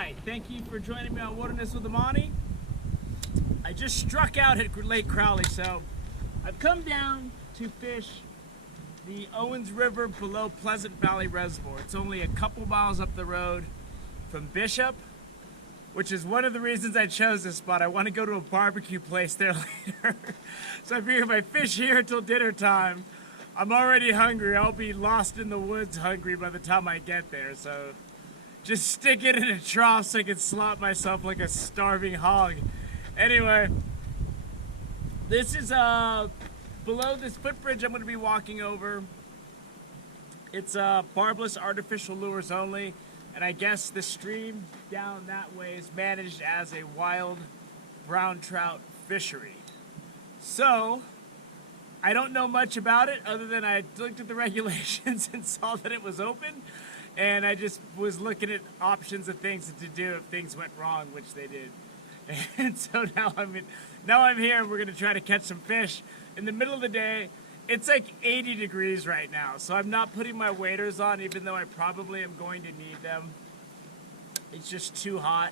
Hi, thank you for joining me on Wilderness with Amani. I just struck out at Lake Crowley, so I've come down to fish the Owens River below Pleasant Valley Reservoir. It's only a couple miles up the road from Bishop, which is one of the reasons I chose this spot. I want to go to a barbecue place there later. So I figure if I fish here until dinner time, I'm already hungry. I'll be lost in the woods hungry by the time I get there. So just stick it in a trough so I can slop myself like a starving hog. Anyway, this is below this footbridge I'm going to be walking over. It's barbless artificial lures only, and I guess the stream down that way is managed as a wild brown trout fishery. So I don't know much about it other than I looked at the regulations and saw that it was open, and I just was looking at options of things to do if things went wrong, which they did. And so now I'm here, and we're gonna try to catch some fish in the middle of the day. It's like 80 degrees right now, so I'm not putting my waders on, even though I probably am going to need them. It's just too hot.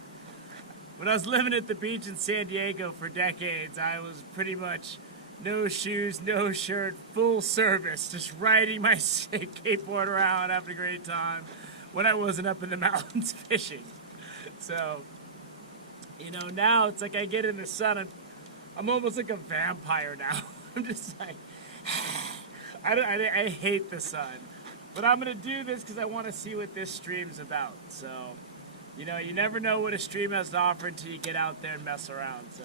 When I was living at the beach in San Diego for decades, I was pretty much no shoes, no shirt, full service, just riding my skateboard around, having a great time when I wasn't up in the mountains fishing. So, you know, now it's like I get in the sun and I'm almost like a vampire now. I'm just like, I hate the sun. But I'm going to do this because I want to see what this stream's about. So, you know, you never know what a stream has to offer until you get out there and mess around. So,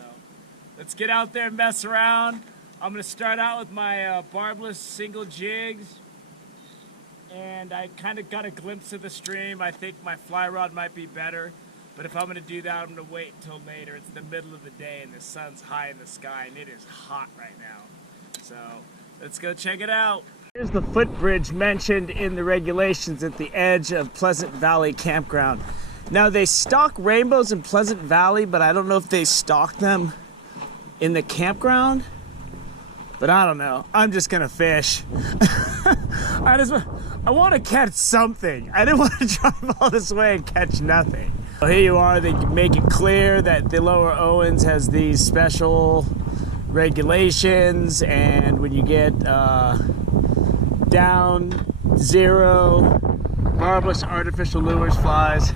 let's get out there and mess around. I'm going to start out with my barbless single jigs. And I kind of got a glimpse of the stream. I think my fly rod might be better. But if I'm going to do that, I'm going to wait until later. It's the middle of the day and the sun's high in the sky and it is hot right now. So let's go check it out. Here's the footbridge mentioned in the regulations at the edge of Pleasant Valley Campground. Now they stock rainbows in Pleasant Valley, but I don't know if they stock them in the campground. But I don't know. I'm just going to fish. I want to catch something. I didn't want to drive all this way and catch nothing. So here you are. They make it clear that the Lower Owens has these special regulations, and when you get down zero, barbless artificial lures flies.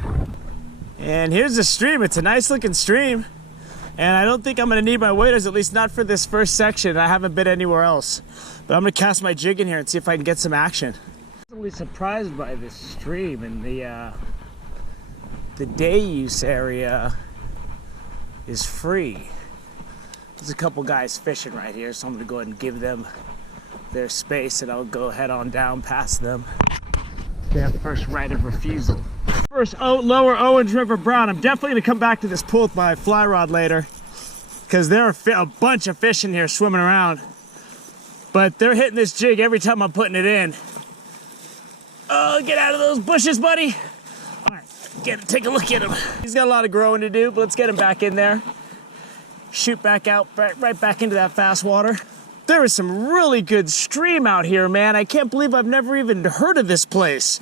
And here's the stream. It's a nice looking stream. And I don't think I'm going to need my waders, at least not for this first section. I haven't been anywhere else. But I'm going to cast my jig in here and see if I can get some action. I'm really surprised by this stream, and the day use area is free. There's a couple guys fishing right here, so I'm going to go ahead and give them their space, and I'll go head on down past them. They have first right of refusal. First Lower Owens River brown. I'm definitely going to come back to this pool with my fly rod later, because there are a bunch of fish in here swimming around. But they're hitting this jig every time I'm putting it in. Oh, get out of those bushes, buddy. All right, take a look at him. He's got a lot of growing to do, but let's get him back in there. Shoot back out, right back into that fast water. There is some really good stream out here, man. I can't believe I've never even heard of this place.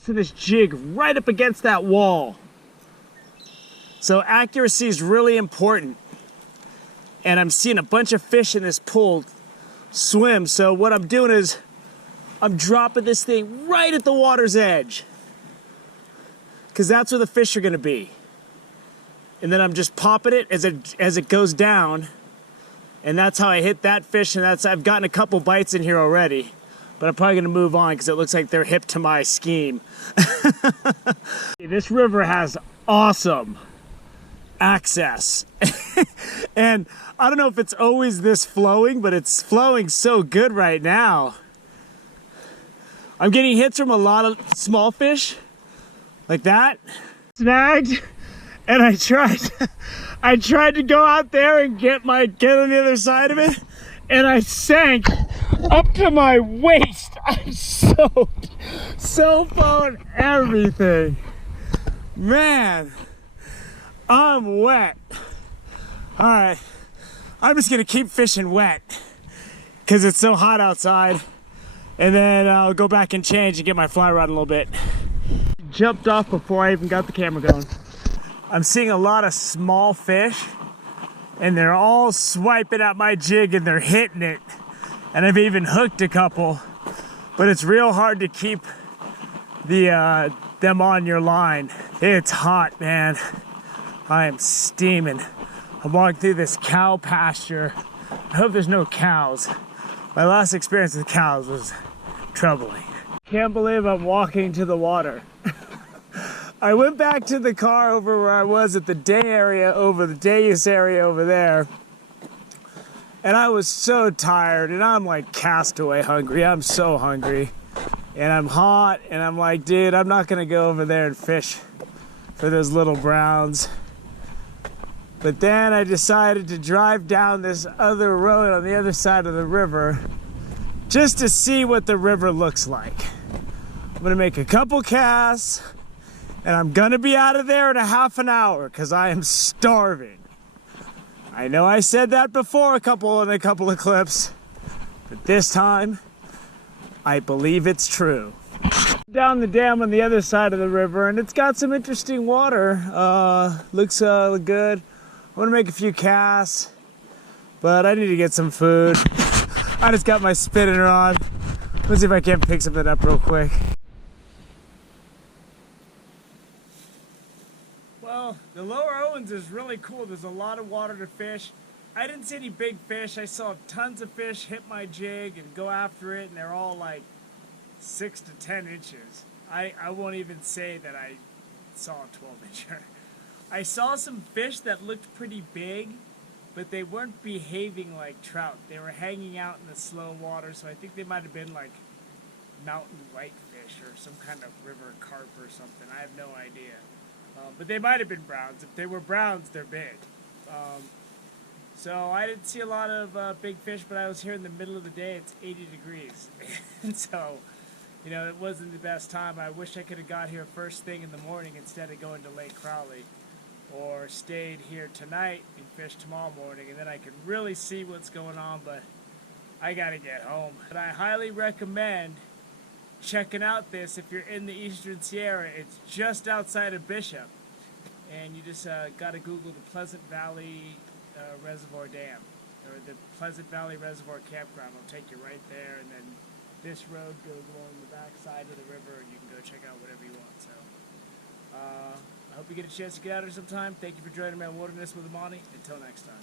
So this jig right up against that wall. So accuracy is really important. And I'm seeing a bunch of fish in this pool swim. So what I'm doing is I'm dropping this thing right at the water's edge, because that's where the fish are going to be. And then I'm just popping it as it goes down. And that's how I hit that fish, and I've gotten a couple bites in here already. But I'm probably going to move on because it looks like they're hip to my scheme. This river has awesome access. And I don't know if it's always this flowing, but it's flowing so good right now. I'm getting hits from a lot of small fish, like that. Snagged, and I tried to go out there and get on the other side of it, and I sank up to my waist. I'm soaked, cell phone, everything. Man, I'm wet. All right, I'm just gonna keep fishing wet because it's so hot outside, and then I'll go back and change and get my fly rod a little bit. jumped off before I even got the camera going. I'm seeing a lot of small fish, and they're all swiping at my jig and they're hitting it. And I've even hooked a couple, but it's real hard to keep them on your line. It's hot, man. I am steaming. I'm walking through this cow pasture. I hope there's no cows. My last experience with cows was troubling. Can't believe I'm walking to the water. I went back to the car over where I was at the day area over the Deus area over there. And I was so tired, and I'm like castaway hungry. I'm so hungry. And I'm hot, and I'm like, dude, I'm not gonna go over there and fish for those little browns. But then I decided to drive down this other road on the other side of the river just to see what the river looks like. I'm gonna make a couple casts, and I'm gonna be out of there in a half an hour because I am starving. I know I said that before in a couple of clips, but this time, I believe it's true. Down the dam on the other side of the river, and it's got some interesting water. Looks good. I want to make a few casts, but I need to get some food. I just got my spinning rod. Let's see if I can't pick something up real quick. Well, the Lower Owens is really cool. There's a lot of water to fish. I didn't see any big fish. I saw tons of fish hit my jig and go after it, and they're all like 6 to 10 inches. I won't even say that I saw a 12-incher. I saw some fish that looked pretty big, but they weren't behaving like trout. They were hanging out in the slow water, so I think they might have been like mountain whitefish or some kind of river carp or something. I have no idea. But they might have been browns. If they were browns, they're big. So I didn't see a lot of big fish, but I was here in the middle of the day. It's 80 degrees. And so, you know, it wasn't the best time. I wish I could have got here first thing in the morning instead of going to Lake Crowley, or stayed here tonight and fished tomorrow morning, and then I could really see what's going on, but I gotta get home. But I highly recommend checking out this if you're in the Eastern Sierra. It's just outside of Bishop, and you just gotta Google the Pleasant Valley Reservoir Dam, or the Pleasant Valley Reservoir Campground. It'll take you right there, and then this road goes along the back side of the river, and you can go check out whatever you want. So I hope you get a chance to get out here sometime. Thank you for joining me on Wilderness with Amani. Until next time.